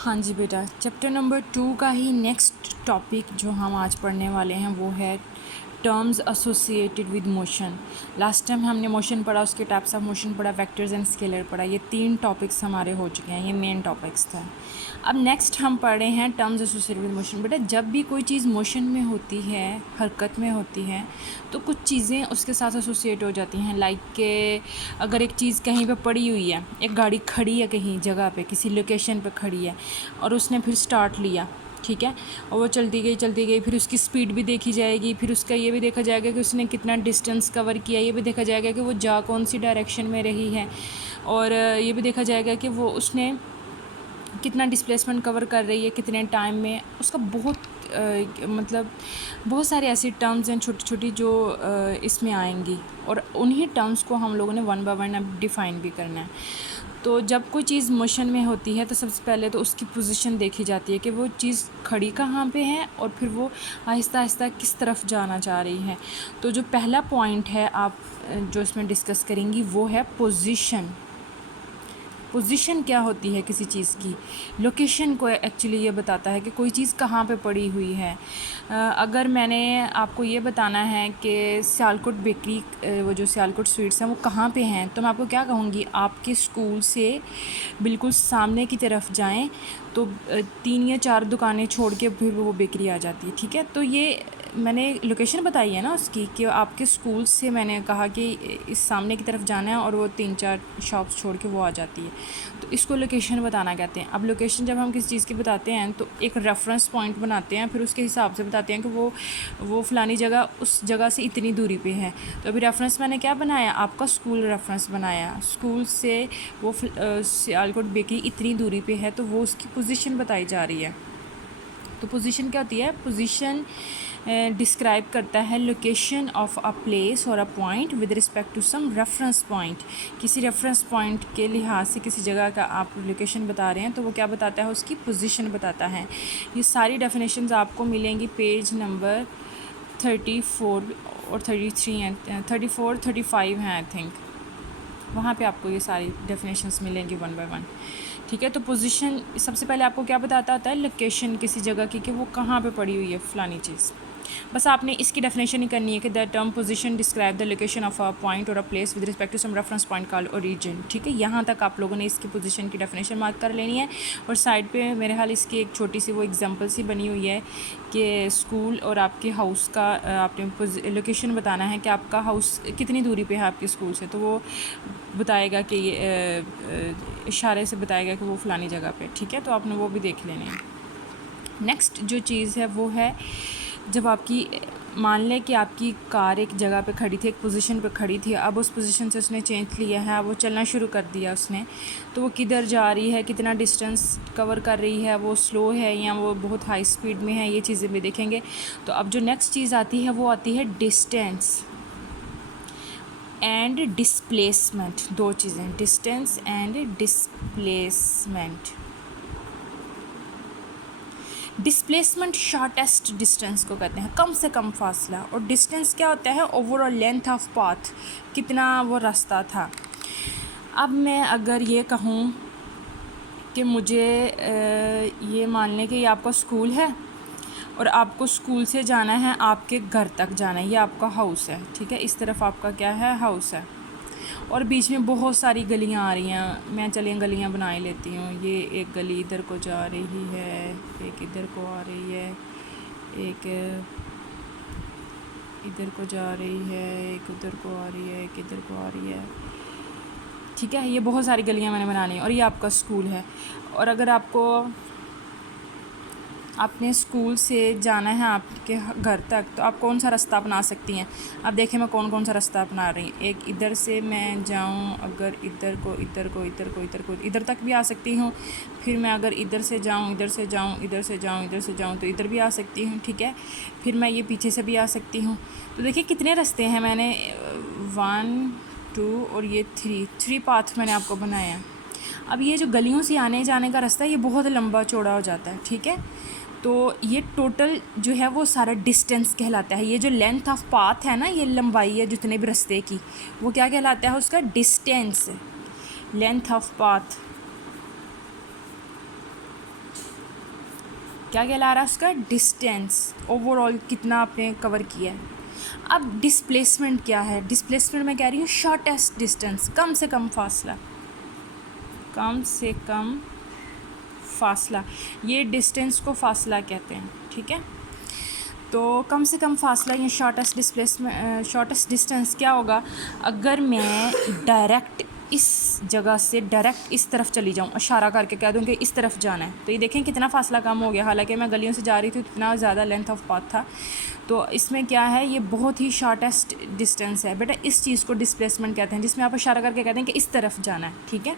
हाँ जी बेटा, chapter number 2 का ही नेक्स्ट टॉपिक जो हम आज पढ़ने वाले हैं वो है terms associated with motion. Last time हमने मोशन पढ़ा, उसके टाइप्स ऑफ मोशन पढ़ा, वेक्टर्स एंड स्केलर पढ़ा। ये 3 टॉपिक्स हमारे हो चुके हैं, ये मेन टॉपिक्स थे। अब नेक्स्ट हम पढ़ रहे हैं टर्म्स एसोसिएटेड विद मोशन। बेटा, जब भी कोई चीज़ मोशन में होती है, हरकत में होती है, तो कुछ चीज़ें उसके साथ एसोसिएट हो जाती हैं। लाइक के अगर एक चीज़ कहीं पे पड़ी हुई है, एक गाड़ी खड़ी है कहीं जगह पे, किसी लोकेशन पे खड़ी है और उसने फिर स्टार्ट लिया, ठीक है, और वो चलती गई, फिर उसकी स्पीड भी देखी जाएगी, फिर उसका ये भी देखा जाएगा कि उसने कितना डिस्टेंस कवर किया, ये भी देखा जाएगा कि वो जा कौन सी डायरेक्शन में रही है, और ये भी देखा जाएगा कि वो उसने कितना डिस्प्लेसमेंट कवर कर रही है, कितने टाइम में। उसका मतलब बहुत सारे ऐसी टर्म्स हैं छोटी छोटी जो इसमें आएंगी, और उन्हीं टर्म्स को हम लोगों ने वन बाय वन अब डिफ़ाइन भी करना है। तो जब कोई चीज़ मोशन में होती है तो सबसे पहले तो उसकी पोजीशन देखी जाती है कि वो चीज़ खड़ी कहाँ पे है और फिर वो आहिस्ता आहिस्ता किस तरफ जाना चाह रही है। तो जो पहला पॉइंट है आप जो इसमें डिस्कस करेंगी वो है पोजीशन। पोजीशन क्या होती है किसी चीज़ की? लोकेशन को एक्चुअली ये बताता है कि कोई चीज़ कहाँ पे पड़ी हुई है। अगर मैंने आपको ये बताना है कि सियालकोट बेकरी, वो जो सियालकोट स्वीट्स हैं वो कहाँ पे हैं, तो मैं आपको क्या कहूँगी, आपके स्कूल से बिल्कुल सामने की तरफ जाएं तो 3 या 4 दुकानें छोड़ के फिर वो बेकरी आ जाती है, ठीक है। तो ये मैंने लोकेशन बताई है ना उसकी, कि आपके स्कूल से मैंने कहा कि इस सामने की तरफ जाना है और वो 3-4 शॉप्स छोड़ के वो आ जाती है, तो इसको लोकेशन बताना कहते हैं। अब लोकेशन जब हम किसी चीज़ की बताते हैं तो एक रेफरेंस पॉइंट बनाते हैं, फिर उसके हिसाब से बताते हैं कि वो फ़लानी जगह उस जगह से इतनी दूरी पे है। तो अभी रेफरेंस मैंने क्या बनाया, आपका स्कूल रेफरेंस बनाया। स्कूल से वो सियालकोट बेकरी इतनी दूरी पे है, तो वो उसकी पोजीशन बताई जा रही है। तो पोजीशन क्या होती है? पोजीशन डिस्क्राइब करता है लोकेशन ऑफ अ प्लेस और a point with respect to some reference point. किसी रेफरेंस पॉइंट के लिहाज से किसी जगह का आप लोकेशन बता रहे हैं तो वो क्या बताता है, उसकी पोजीशन बताता है। ये सारी डेफिनेशंस आपको मिलेंगी पेज नंबर 34 और 33 हैं, 34 35 हैं आई थिंक, वहाँ पे आपको ये सारी डेफिनेशंस मिलेंगी वन बाय वन, ठीक है। तो पोजीशन सबसे पहले आपको क्या बताता होता है, लोकेशन किसी जगह की, कि वो कहाँ पे पड़ी हुई है फ़लानी चीज़। बस आपने इसकी डेफिनेशन ही करनी है कि the term position describe the location of a point और a place with respect to some reference point called origin, ठीक है। यहाँ तक आप लोगों ने इसकी पोजीशन की डेफिनेशन मार्क कर लेनी है। और साइड पे मेरे ख्याल इसकी एक छोटी सी वो एग्जांपल सी बनी हुई है कि स्कूल और आपके हाउस का आपने लोकेशन बताना है कि आपका हाउस कितनी दूरी पे है आपके स्कूल से, तो वो बताएगा कि ये इशारे से बताएगा कि वो फ़लानी जगह पे, ठीक है। तो आपने वो भी देख लेने हैं। नेक्स्ट जो चीज़ है वो है, जब आपकी मान लें कि आपकी कार एक जगह पे खड़ी थी, एक पोजीशन पे खड़ी थी, अब उस पोजीशन से उसने चेंज लिया है, वो चलना शुरू कर दिया उसने, तो वो किधर जा रही है, कितना डिस्टेंस कवर कर रही है, वो स्लो है या वो बहुत हाई स्पीड में है, ये चीज़ें भी देखेंगे। तो अब जो नेक्स्ट चीज़ आती है वो आती है डिस्टेंस एंड डिस्प्लेसमेंट। दो चीज़ें, distance and displacement. Displacement shortest distance को कहते हैं, कम से कम फासला, और डिस्टेंस क्या होता है, ओवरऑल लेंथ ऑफ पाथ, कितना वो रास्ता था। अब मैं अगर ये कहूँ कि मुझे ये मान लें कि ये आपका स्कूल है और आपको स्कूल से जाना है, आपके घर तक जाना है, ये आपका हाउस है, ठीक है। इस तरफ आपका क्या है, हाउस है, और बीच में बहुत सारी गलियां आ रही हैं। मैं चलिए गलियां बना ही लेती हूँ। ये एक गली इधर को जा रही है, एक इधर को आ रही है, एक इधर को जा रही है, एक उधर को आ रही है, एक इधर को आ रही है, ठीक है। ये बहुत सारी गलियां मैंने बनानी है और ये आपका स्कूल है। और अगर आपको अपने स्कूल से जाना है आपके घर तक, तो आप कौन सा रास्ता अपना सकती हैं। अब देखें मैं कौन कौन सा रास्ता अपना रही हूँ। एक इधर से मैं जाऊँ, अगर इधर को इधर को इधर को इधर को इधर तक भी आ सकती हूँ। फिर मैं अगर इधर से जाऊँ, इधर से जाऊँ, इधर से जाऊँ, इधर से जाऊँ, तो इधर भी आ सकती हूँ, ठीक है। फिर मैं ये पीछे से भी आ सकती हूँ। तो देखिए कितने रास्ते हैं, मैंने 1 2 और ये 3 पाथ मैंने आपको बनाया। अब ये जो गलियों से आने जाने का रास्ता है ये बहुत लंबा चौड़ा हो जाता है, ठीक है। तो ये टोटल जो है वो सारा डिस्टेंस कहलाता है। ये जो लेंथ ऑफ पाथ है ना, ये लंबाई है जितने भी रास्ते की, वो क्या कहलाता है, उसका डिस्टेंस, लेंथ ऑफ पाथ। क्या कहला रहा है उसका, डिस्टेंस, ओवरऑल कितना आपने कवर किया है। अब डिस्प्लेसमेंट क्या है, डिस्प्लेसमेंट मैं कह रही हूँ शॉर्टेस्ट डिस्टेंस, कम से कम फासला, कम से कम फासला, ये डिस्टेंस को फासला कहते हैं, ठीक है। तो कम से कम फासला या शॉर्टेस्ट डिस्प्लेसमेंट, शॉर्टेस्ट डिस्टेंस क्या होगा, अगर मैं डायरेक्ट इस जगह से डायरेक्ट इस तरफ चली जाऊँ, इशारा करके कह दूँ कि इस तरफ जाना है, तो ये देखें कितना फ़ासला कम हो गया। हालांकि मैं गलियों से जा रही थी, इतना ज़्यादा लेंथ ऑफ पाथ था, तो इसमें क्या है, ये बहुत ही शॉर्टेस्ट डिस्टेंस है बेटा। इस चीज़ को डिस्प्लेसमेंट कहते हैं, जिसमें आप इशारा करके कहते हैं कि इस तरफ जाना है, ठीक है।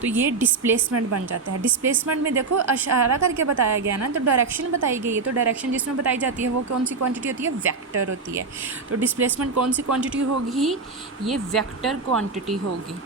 तो ये डिस्प्लेसमेंट बन जाता है। डिस्प्लेसमेंट में देखो इशारा करके बताया गया ना, तो डायरेक्शन बताई गई है, तो डायरेक्शन जिसमें बताई जाती है वो कौन सी क्वांटिटी होती है, वेक्टर होती है। तो डिस्प्लेसमेंट कौन सी क्वांटिटी होगी, ये वेक्टर क्वांटिटी होगी।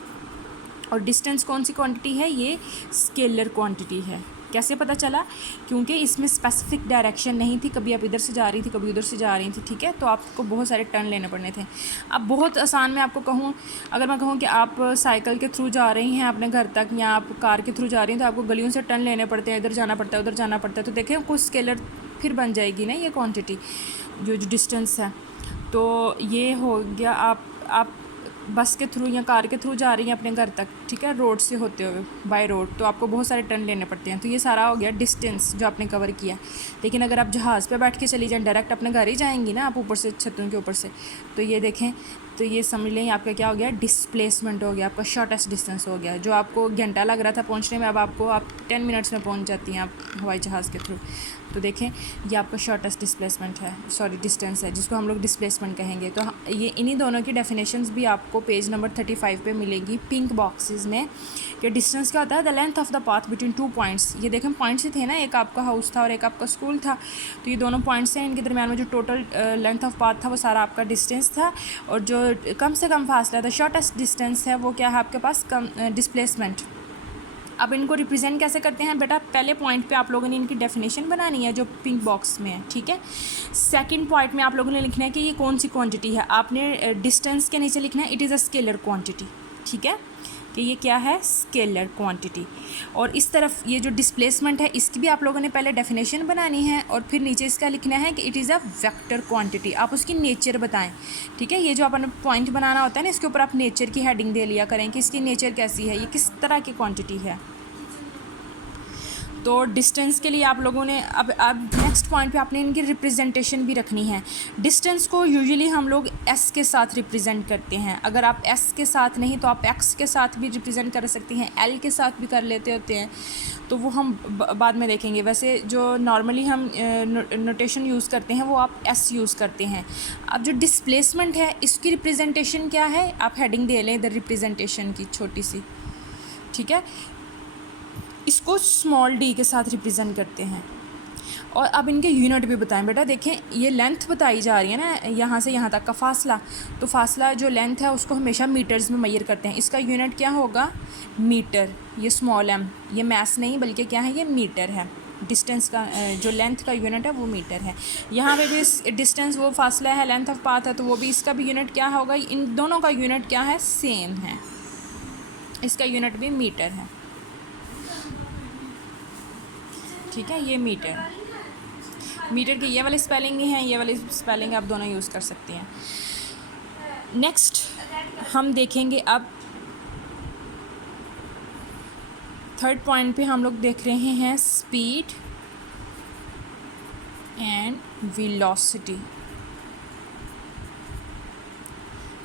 और डिस्टेंस कौन सी क्वांटिटी है, ये स्केलर क्वांटिटी है। कैसे पता चला, क्योंकि इसमें स्पेसिफिक डायरेक्शन नहीं थी, कभी आप इधर से जा रही थी, कभी उधर से जा रही थी, ठीक है। तो आपको बहुत सारे टर्न लेने पड़ने थे। अब बहुत आसान मैं आपको कहूँ, अगर मैं कहूँ कि आप साइकिल के थ्रू जा रही हैं अपने घर तक, या आप कार के थ्रू जा रही हैं, तो आपको गलियों से टर्न लेने पड़ते हैं, इधर जाना पड़ता है, उधर जाना पड़ता है। तो देखें कुछ स्केलर फिर बन जाएगी ना ये क्वान्टिटी, जो डिस्टेंस है। तो ये हो गया, आप बस के थ्रू या कार के थ्रू जा रही हैं अपने घर तक, ठीक है, रोड से होते हुए, बाय रोड, तो आपको बहुत सारे टर्न लेने पड़ते हैं। तो ये सारा हो गया डिस्टेंस जो आपने कवर किया। लेकिन अगर आप जहाज़ पे बैठ के चली जाएं, डायरेक्ट अपने घर ही जाएंगी ना आप, ऊपर से, छतों के ऊपर से, तो ये देखें, तो ये समझ लें आपका क्या हो गया, डिस्प्लेसमेंट हो गया, आपका शॉर्टेस्ट डिस्टेंस हो गया। जो आपको घंटा लग रहा था पहुंचने में, अब आप 10 मिनट्स में पहुंच जाती हैं आप हवाई जहाज़ के थ्रू। तो देखें ये आपका शॉर्टेस्ट डिस्प्लेसमेंट है, सॉरी डिस्टेंस है, जिसको हम लोग डिस्प्लेसमेंट कहेंगे। तो ये इन्हीं दोनों की डेफिनेशंस भी आपको पेज नंबर 35 पे मिलेगी पिंक बॉक्सेस में, कि डिस्टेंस क्या होता है, the length of the path between 2 points. ये देखें पॉइंट्स ही थे ना, एक आपका हाउस था और एक आपका स्कूल था, तो ये दोनों पॉइंट्स हैं, इनके दरमियान में जो टोटल लेंथ ऑफ पाथ था वो सारा आपका डिस्टेंस था। और जो कम से कम फासला था, शॉर्टेस्ट डिस्टेंस है, वो क्या है आपके पास, कम डिस्प्लेसमेंट। अब इनको रिप्रेजेंट कैसे करते हैं बेटा, पहले पॉइंट पे आप लोगों ने इनकी डेफिनेशन बनानी है जो पिंक बॉक्स में है, ठीक है। सेकंड पॉइंट में आप लोगों ने लिखना है कि ये कौन सी क्वांटिटी है। आपने डिस्टेंस के नीचे लिखना है it is a scalar quantity, ठीक है, कि ये क्या है, स्केलर क्वांटिटी। और इस तरफ ये जो डिस्प्लेसमेंट है, इसकी भी आप लोगों ने पहले डेफिनेशन बनानी है, और फिर नीचे इसका लिखना है कि it is a vector quantity. आप उसकी नेचर बताएं, ठीक है। ये जो अपन पॉइंट बनाना होता है ना, इसके ऊपर आप नेचर की हेडिंग दे लिया करें कि इसकी नेचर कैसी है, ये किस तरह की क्वांटिटी है। तो डिस्टेंस के लिए आप लोगों ने अब नेक्स्ट पॉइंट पे आपने इनकी रिप्रेजेंटेशन भी रखनी है। डिस्टेंस को यूजुअली हम लोग एस के साथ रिप्रेजेंट करते हैं। अगर आप एस के साथ नहीं तो आप एक्स के साथ भी रिप्रेजेंट कर सकती हैं, एल के साथ भी कर लेते होते हैं, तो वो हम बाद में देखेंगे। वैसे जो नॉर्मली हम नोटेशन यूज़ करते हैं वो आप एस यूज़ करते हैं। अब जो डिस्प्लेसमेंट है इसकी रिप्रेजेंटेशन क्या है, आप हेडिंग दे लें इधर रिप्रेजेंटेशन की छोटी सी, ठीक है। इसको स्मॉल डी के साथ रिप्रेजेंट करते हैं। और अब इनके यूनिट भी बताएं बेटा। देखें ये लेंथ बताई जा रही है ना, यहाँ से यहाँ तक का फासला, तो फासला जो लेंथ है उसको हमेशा मीटर्स में मेजर करते हैं। इसका यूनिट क्या होगा, मीटर, ये स्मॉल एम, ये मैस नहीं बल्कि क्या है, ये मीटर है। डिस्टेंस का जो लेंथ का यूनिट है वो मीटर है। यहाँ पे भी डिस्टेंस वो फासला है, लेंथ ऑफ पाथ है, तो वो भी इसका भी यूनिट क्या होगा, इन दोनों का यूनिट क्या है, सेम है, इसका यूनिट भी मीटर है, ठीक है। ये मीटर, मीटर की ये वाली स्पेलिंग ही है, ये वाली स्पेलिंग आप दोनों यूज़ कर सकती हैं। नेक्स्ट हम देखेंगे अब थर्ड पॉइंट पे हम लोग देख रहे हैं स्पीड एंड वेलोसिटी।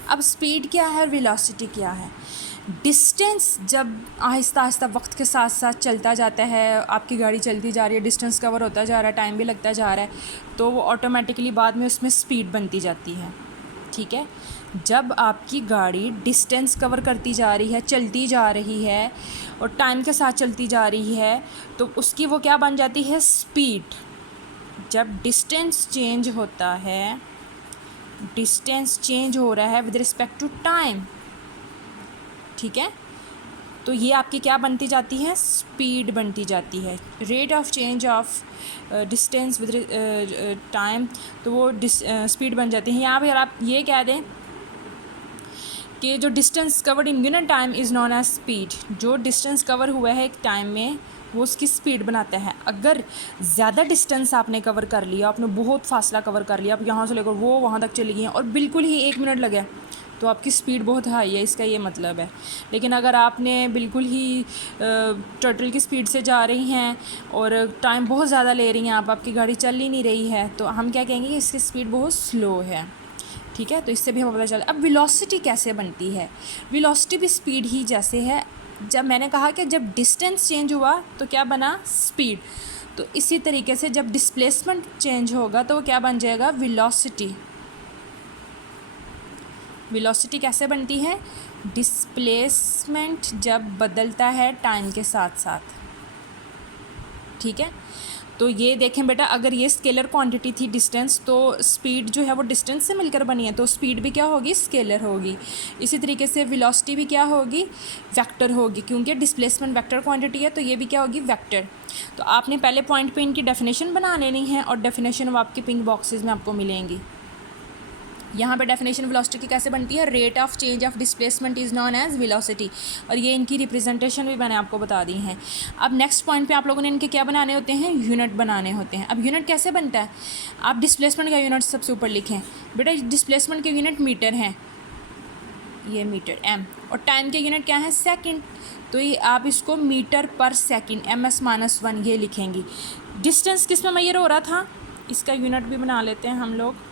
अब स्पीड क्या है और वेलोसिटी क्या है। डिस्टेंस जब आहिस्ता आहिस्ता वक्त के साथ साथ चलता जाता है, आपकी गाड़ी चलती जा रही है, डिस्टेंस कवर होता जा रहा है, टाइम भी लगता जा रहा है, तो वो ऑटोमेटिकली बाद में उसमें स्पीड बनती जाती है, ठीक है। जब आपकी गाड़ी डिस्टेंस कवर करती जा रही है, चलती जा रही है और टाइम के साथ चलती जा रही है, तो उसकी वो क्या बन जाती है, स्पीड। जब डिस्टेंस चेंज होता है, डिस्टेंस चेंज हो रहा है विद रिस्पेक्ट टू टाइम, ठीक है, तो ये आपकी क्या बनती जाती है, स्पीड बनती जाती है। Rate of change of distance with time, तो वो स्पीड बन जाती है। यहाँ पे अगर आप ये कह दें कि जो distance covered in unit time is known as speed, जो डिस्टेंस कवर हुआ है एक टाइम में वो उसकी स्पीड बनाता है। अगर ज़्यादा डिस्टेंस आपने कवर कर लिया, आपने बहुत फासला कवर कर लिया, आप यहाँ से लेकर वो वहाँ तक चली गई हैं और बिल्कुल ही 1 मिनट लगे, तो आपकी स्पीड बहुत हाई है, इसका ये मतलब है। लेकिन अगर आपने बिल्कुल ही टर्टल की स्पीड से जा रही हैं और टाइम बहुत ज़्यादा ले रही हैं, आपकी गाड़ी चल ही नहीं रही है, तो हम क्या कहेंगे कि इसकी स्पीड बहुत स्लो है। ठीक है, तो इससे भी हमें पता चला। अब वेलोसिटी कैसे बनती है? वेलोसिटी भी स्पीड ही जैसे है। जब मैंने कहा कि जब डिस्टेंस चेंज हुआ तो क्या बना? स्पीड। तो इसी तरीके से जब डिस्प्लेसमेंट चेंज होगा तो वो क्या बन जाएगा? वेलोसिटी। वेलोसिटी कैसे बनती है? डिस्प्लेसमेंट जब बदलता है टाइम के साथ साथ। ठीक है, तो ये देखें बेटा, अगर ये स्केलर क्वांटिटी थी डिस्टेंस, तो स्पीड जो है वो डिस्टेंस से मिलकर बनी है, तो स्पीड भी क्या होगी? स्केलर होगी। इसी तरीके से वेलोसिटी भी क्या होगी? वेक्टर होगी, क्योंकि डिस्प्लेसमेंट वेक्टर क्वांटिटी है, तो ये भी क्या होगी? वेक्टर। तो आपने पहले पॉइंट पे इनकी डेफिनेशन बना लेनी है और डेफिनेशन वो आपके पिंक बॉक्सेस में आपको मिलेंगी। यहाँ पे डेफिनेशन वेलोसिटी की कैसे बनती है? Rate of change of displacement is known as velocity, और ये इनकी रिप्रेजेंटेशन भी मैंने आपको बता दी है। अब नेक्स्ट पॉइंट पे आप लोगों ने इनके क्या बनाने होते हैं? यूनिट बनाने होते हैं। अब यूनिट कैसे बनता है? आप डिस्प्लेसमेंट का यूनिट सबसे ऊपर लिखें बेटा। डिस्प्लेसमेंट के यूनिट मीटर हैं, ये मीटर एम, और टाइम के यूनिट क्या है? सेकेंड। तो ये आप इसको मीटर पर सेकेंड ms-1 ये लिखेंगी। डिस्टेंस किस में मैयर हो रहा था? इसका यूनिट भी बना लेते हैं हम लोग।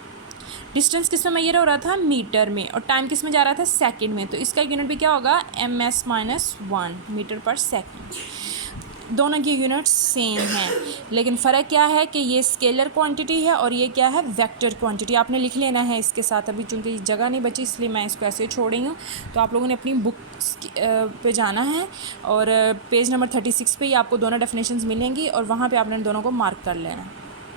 डिस्टेंस किस में मैयर हो रहा था? मीटर में, और टाइम किस में जा रहा था? सेकंड में, तो इसका यूनिट भी क्या होगा? ms-1 मीटर पर सेकंड। दोनों की यूनिट्स सेम हैं, लेकिन फ़र्क क्या है कि ये स्केलर क्वांटिटी है और ये क्या है? Vector quantity. आपने लिख लेना है इसके साथ। अभी चूँकि जगह नहीं बची इसलिए मैं इसको ऐसे छोड़ रही हूँ। तो आप लोगों ने अपनी बुक पे जाना है और पेज नंबर 36 पे ही आपको दोनों डेफिनेशंस मिलेंगी और वहाँ पे आपने दोनों को मार्क कर लेना है।